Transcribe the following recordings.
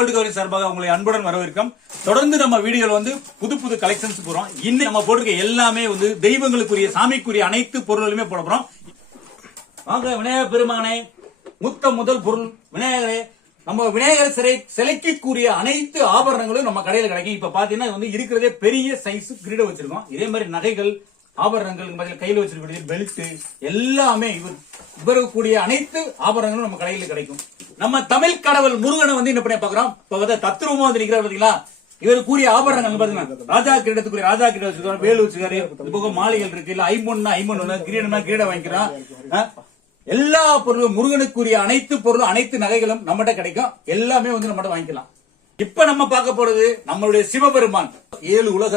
Gold கவரி சார்பாக உங்களை அன்புடன் வரவேற்கும். தொடர்ந்து நம்ம வீடியோல வந்து புது புது கலெக்ஷன்ஸ் போறோம். இன்னும் நம்ம போட்டிருக்க எல்லாமே வந்து தெய்வங்களுக்குரிய சாமிக்குரிய அனைத்து பொருளுமே போட போறோம். வாங்க விநாயகர் பெருமானே. முத்த முதல் பொருள் விநாயகரே. நம்ம விநாயகர் சிலை சிலைக்குரிய அனைத்து ஆபரணங்களும் நம்ம கடையில கிடைக்கும். இப்ப பாத்தீங்கன்னா வந்து இருக்கிறதே பெரிய சைஸ் கிரீட வச்சிருக்கோம். இதே மாதிரி நகைகள் ஆபரணங்கள் கையில் கையில வச்சிருக்கக்கூடிய பெல்ட் எல்லாமே இவர் இவருக்கு கூடிய அனைத்து ஆபரணங்களும் நம்ம கடையில் கிடைக்கும். நம்ம தமிழ் கடவுள் முருகனை வந்து என்ன பண்ணி பாக்குறோம் இப்ப வந்து தத்ரூபமா வந்து நிக்கிறார் பாத்தீங்களா? இவர் கூறிய ஆபரணங்கள் பாத்தீங்கன்னா ராஜா கிரீடத்துக்குரிய ராஜா கிரீடம் வச்சிருக்காரு. வேலு வச்சிருக்காரு. இது போக மாலைகள் இருக்கு. இல்ல ஐம்பொன்னா ஐம்பொன்னு கிரீடம்னா கிரீட வாங்கிக்கிறான் எல்லா பொருளும் முருகனுக்குரிய அனைத்து பொருளும் அனைத்து நகைகளும் நம்மகிட்ட கிடைக்கும். எல்லாமே வந்து நம்மகிட்ட வாங்கிக்கலாம். இப்ப நம்ம பார்க்க போறது நம்மளுடைய சிவபெருமான். ஏழு உலக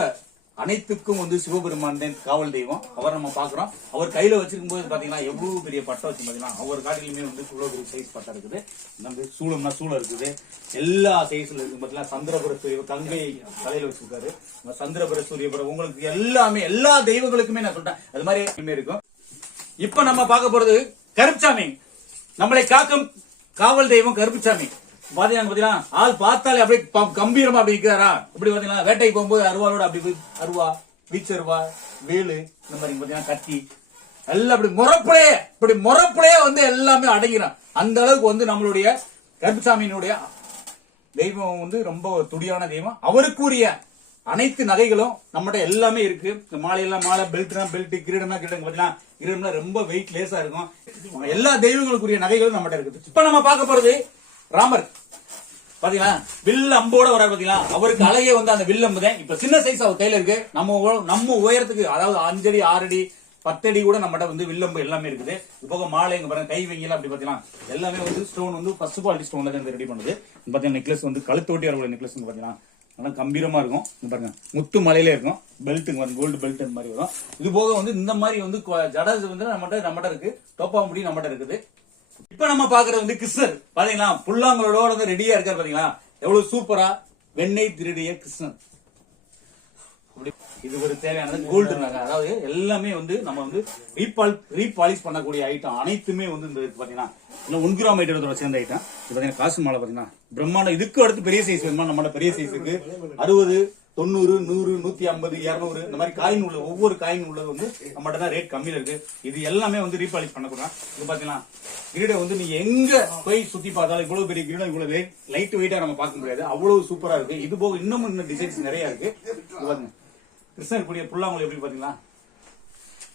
அனைத்துக்கும் வந்து சிவபெருமான் தான் காவல் தெய்வம். அவர் நம்ம பாக்குறோம் அவர் கையில வச்சிருக்கும் போது பாத்தீங்கன்னா எவ்வளவு பெரிய பட்டம் வச்சு பாத்தீங்கன்னா அவர் காட்டிலுமே வந்து இவ்வளவு பெரிய சைஸ் பட்டம் இருக்குது. நம்ம சூளம்னா சூளம் இருக்குது. எல்லா சைஸ்ல இருக்கு பாத்தீங்கன்னா சந்திரபுர சூரிய தங்கை தலையில வச்சிருக்காரு. நம்ம சந்திரபுர சூரியபுரம் உங்களுக்கு எல்லாமே எல்லா தெய்வங்களுக்குமே நான் சொல்றேன். அது மாதிரி இருக்கும். இப்ப நம்ம பார்க்க போறது கருப்புசாமி நம்மளை காக்கும் காவல் தெய்வம் கருப்புசாமி பாத்தீங்கன்னா பாத்தீங்கன்னா ஆள் பார்த்தாலே அப்படியே கம்பீரமா அப்படி இருக்கிறாரா இப்படி பாத்தீங்கன்னா வேட்டைக்கு போகும்போது அருவாளோட அப்படி போய் அருவா வீச்சருவா வேலு இந்த மாதிரி பாத்தீங்கன்னா கத்தி. எல்லாம் அப்படி முறப்புலையே இப்படி முறப்புலையே வந்து எல்லாமே அடங்கிறான் அந்த அளவுக்கு வந்து நம்மளுடைய கருப்புசாமியினுடைய தெய்வம் வந்து ரொம்ப துடியான தெய்வம். அவருக்குரிய அனைத்து நகைகளும் நம்மகிட்ட எல்லாமே இருக்கு. இந்த மாலையெல்லாம் மாலை பெல்ட்னா பெல்ட் கிரீடம்னா கிரீடம் பாத்தீங்கன்னா கிரீடம்னா ரொம்ப வெயிட் லேஸா இருக்கும். எல்லா தெய்வங்களுக்குரிய நகைகளும் நம்மகிட்ட இருக்குது. இப்ப நம்ம பார்க்க போறது ராமர். பாத்தீங்களா? வில் அம்போட வர பாத்தீங்களா? அவருக்கு அழகே வந்து அந்த வில் அம்பு தான் இப்ப சின்ன சைஸ் அவர் கையில இருக்கு. நம்ம நம்ம உயரத்துக்கு அதாவது அஞ்சடி ஆறடி பத்தடி கூட நம்மகிட்ட வந்து வில்லம்பு எல்லாமே இருக்குது. இப்போ போக மாலை இங்க பாருங்க கை வெங்கிலாம் அப்படி பாத்தீங்கன்னா எல்லாமே வந்து ஸ்டோன் வந்து ஃபர்ஸ்ட் குவாலிட்டி ஸ்டோன்ல தான் ரெடி பண்ணுது. பாத்தீங்கன்னா நெக்லஸ் வந்து கழுத்தோட்டி வரக்கூடிய நெக்லஸ் பாத்தீங்கன்னா நல்லா கம்பீரமா இருக்கும். இங்க பாருங்க முத்து மலையில இருக்கும். பெல்ட்டுங்க வரும் கோல்டு பெல்ட் அந்த மாதிரி வரும். இது போக வந்து இந்த மாதிரி வந்து ஜடஸ் ஜட வந்து நம்மகிட்ட நம்மகிட்ட இருக்கு. டோப்பா முடி நம்மகிட்ட இருக்குது. இப்ப நம்ம பாக்குறது வந்து கிருஷ்ணர். பாத்தீங்களா? புல்லாங்களோட வந்து ரெடியா இருக்காரு பாத்தீங்களா? எவ்வளவு சூப்பரா வெண்ணெய் திருடிய கிருஷ்ணன் இது ஒரு தேவையானது கோல்டு நகை அதாவது எல்லாமே வந்து நம்ம வந்து ரீபால் ரீபாலிஷ் பண்ணக்கூடிய ஐட்டம் அனைத்துமே வந்து இந்த பாத்தீங்கன்னா இன்னும் ஒன் கிராம் ஐட்டத்தோட சேர்ந்த ஐட்டம் இது பாத்தீங்கன்னா காசு மாலை பாத்தீங்கன்னா பிரம்மாண்டம். இதுக்கு அடுத்து பெரிய சைஸ் வேணுமா? நம்மளோட பெரிய சைஸுக்கு அறுபது தொண்ணூறு நூறு நூத்தி ஐம்பது இருநூறு இந்த மாதிரி காயின் உள்ள ஒவ்வொரு காயின் உள்ளது வந்து நம்மகிட்ட தான் ரேட் கம்மியில இருக்கு. இது எல்லாமே வந்து ரீபாலிஷ் பண்ணக்கூடாது. இது பாத்தீங்கன்னா கிரீடை வந்து நீங்க எங்க போய் சுத்தி பார்த்தாலும் இவ்வளவு பெரிய கிரீடம் இவ்வளவு லைட் வெயிட்டா நம்ம பார்க்க முடியாது. அவ்வளவு சூப்பரா இருக்கு. இது போக இன்னமும் இன்னும் டிசைன்ஸ் நிறைய இருக்கு. பாருங்க. கிருஷ்ணர் கூடிய புல்லாங்குழி எப்படி பாத்தீங்களா?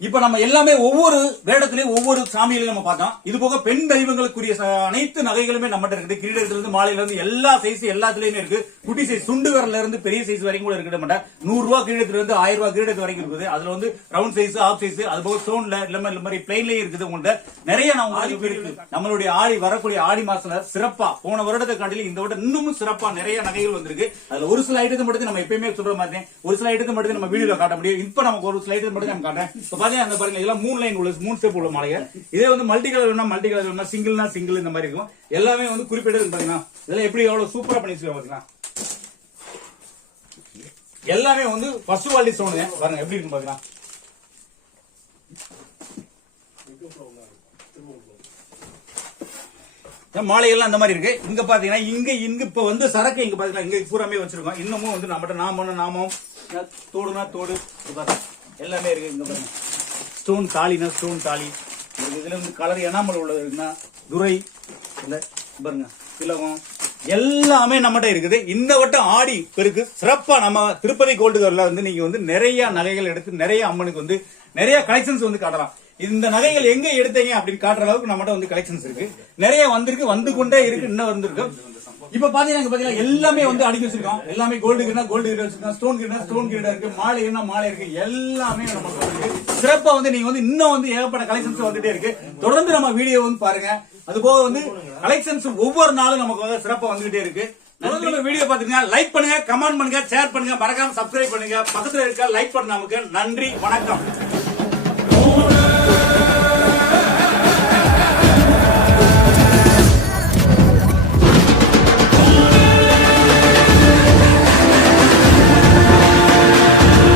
இப்ப நம்ம எல்லாமே ஒவ்வொரு வேடத்திலையும் ஒவ்வொரு சாமியிலையும் நம்ம பார்த்தோம் இது போக பெண் தெய்வங்களுக்குரிய அனைத்து நகைகளுமே நம்மகிட்ட இருக்குது. கிரீடத்துல இருந்து மாலையில இருந்து எல்லா சைஸ் எல்லாத்துலயுமே இருக்கு. குட்டி சைஸ் சுண்டு விரல்ல இருந்து பெரிய சைஸ் வரைக்கும் கூட இருக்கு மாட்டேன். நூறு ரூபாய் கிரீடத்துல இருந்து ஆயிரம் ரூபாய் கிரீடத்து வரைக்கும் இருக்குது. அதுல வந்து ரவுண்ட் சைஸ் ஆஃப் சைஸ் அது போக ஸ்டோன்ல இல்லாம இந்த மாதிரி பிளைன்லயே இருக்குது உங்கள்ட்ட. நிறைய நான் உங்களுக்கு இருக்கு. நம்மளுடைய ஆடி வரக்கூடிய ஆடி மாசத்துல சிறப்பா போன வருடத்தை காட்டிலும் இந்த வருடம் இன்னமும் சிறப்பா நிறைய நகைகள் வந்திருக்கு. அதுல ஒரு சில ஐட்டத்தை மட்டும் நம்ம எப்பயுமே சொல்ற மாதிரி. ஒரு சில ஐட்டத்தை மட்டும் நம்ம வீடியோல காட்ட முடியும். இப்ப நமக்கு ஒரு சில ஐட்டத்தை மட்டும் நம்ம காட்டுறேன். இப்ப அந்த பாருங்க இதெல்லாம் மூணு லைன் உள்ள மூணு ஸ்டெப் உள்ள மாலைகள். இதே வந்து மல்டி கலர் வேணா மல்டி கலர் வேணா சிங்கிள்னா சிங்கிள் இந்த மாதிரி இருக்கும். எல்லாமே வந்து குறிப்பிட்டது பாத்தீங்கன்னா இதெல்லாம் எப்படி எவ்வளவு சூப்பரா பண்ணி வச்சிருக்காங்க பாத்தீங்கன்னா. எல்லாமே வந்து ஃபர்ஸ்ட் குவாலிட்டி ஸ்டோன் பாருங்க எப்படி இருக்கு பாத்தீங்கன்னா. இந்த மாலைகள்லாம் அந்த மாதிரி இருக்கு. இங்க பாத்தீங்கன்னா இங்க இங்க இப்ப வந்து சரக்கு இங்க பாத்தீங்கன்னா இங்க பூராமே வச்சிருக்கோம். இன்னமும் வந்து நம்மகிட்ட நாமம் நாமம் தோடுனா தோடு பாருங்க. எல்லாமே இருக்கு இங்க பாருங்க. ஸ்டோன் தாலினா ஸ்டோன் தாலி? உங்களுக்கு இதுல வந்து கலர் எனாமல் உள்ளது. இருக்குன்னா துரை. இல்ல பாருங்க திலகம். எல்லாமே நம்மகிட்ட இருக்குது. இந்த வட்டம் ஆடி பெருக்கு. சிறப்பா நம்ம திருப்பதி கோல்டு வந்து நீங்க வந்து நிறைய நகைகள் எடுத்து நிறைய அம்மனுக்கு வந்து நிறைய கலெக்ஷன்ஸ் வந்து காட்டலாம். இந்த நகைகள் எங்க எடுத்தீங்க அப்படின்னு காட்டுற அளவுக்கு நம்மகிட்ட வந்து கலெக்ஷன்ஸ் இருக்கு. நிறைய வந்திருக்கு. வந்து கொண்டே இருக்கு. இன்னும் வந்திருக்கு. இப்ப பாத்தீங்கன்னா பாத்தீங்கன்னா எல்லாமே வந்து அடுக்கி வச்சிருக்கோம். எல்லாமே கோல்டு கிரீடா கோல்டு கிரீடா வச்சிருக்கோம். ஸ்டோன் கிரீடா ஸ்டோன் கிரீடா இருக்கு. மாலை என்ன மாலை இருக்கு. எல்லாமே நமக்கு சிறப்பா வந்து நீங்க வந்து இன்னும் வந்து ஏகப்பட்ட கலெக்ஷன்ஸ் வந்துட்டே இருக்கு. தொடர்ந்து நம்ம வீடியோ வந்து பாருங்க. அது போக வந்து கலெக்ஷன்ஸ் ஒவ்வொரு நாளும் நமக்கு வந்து சிறப்பா வந்துகிட்டே இருக்கு. தொடர்ந்து வீடியோ பாத்துங்க லைக் பண்ணுங்க கமெண்ட் பண்ணுங்க ஷேர் பண்ணுங்க. மறக்காம சப்ஸ்கிரைப் பண்ணுங்க. பக்கத்துல இருக்க லைக் பண்ண நமக்கு நன்றி வணக்கம்.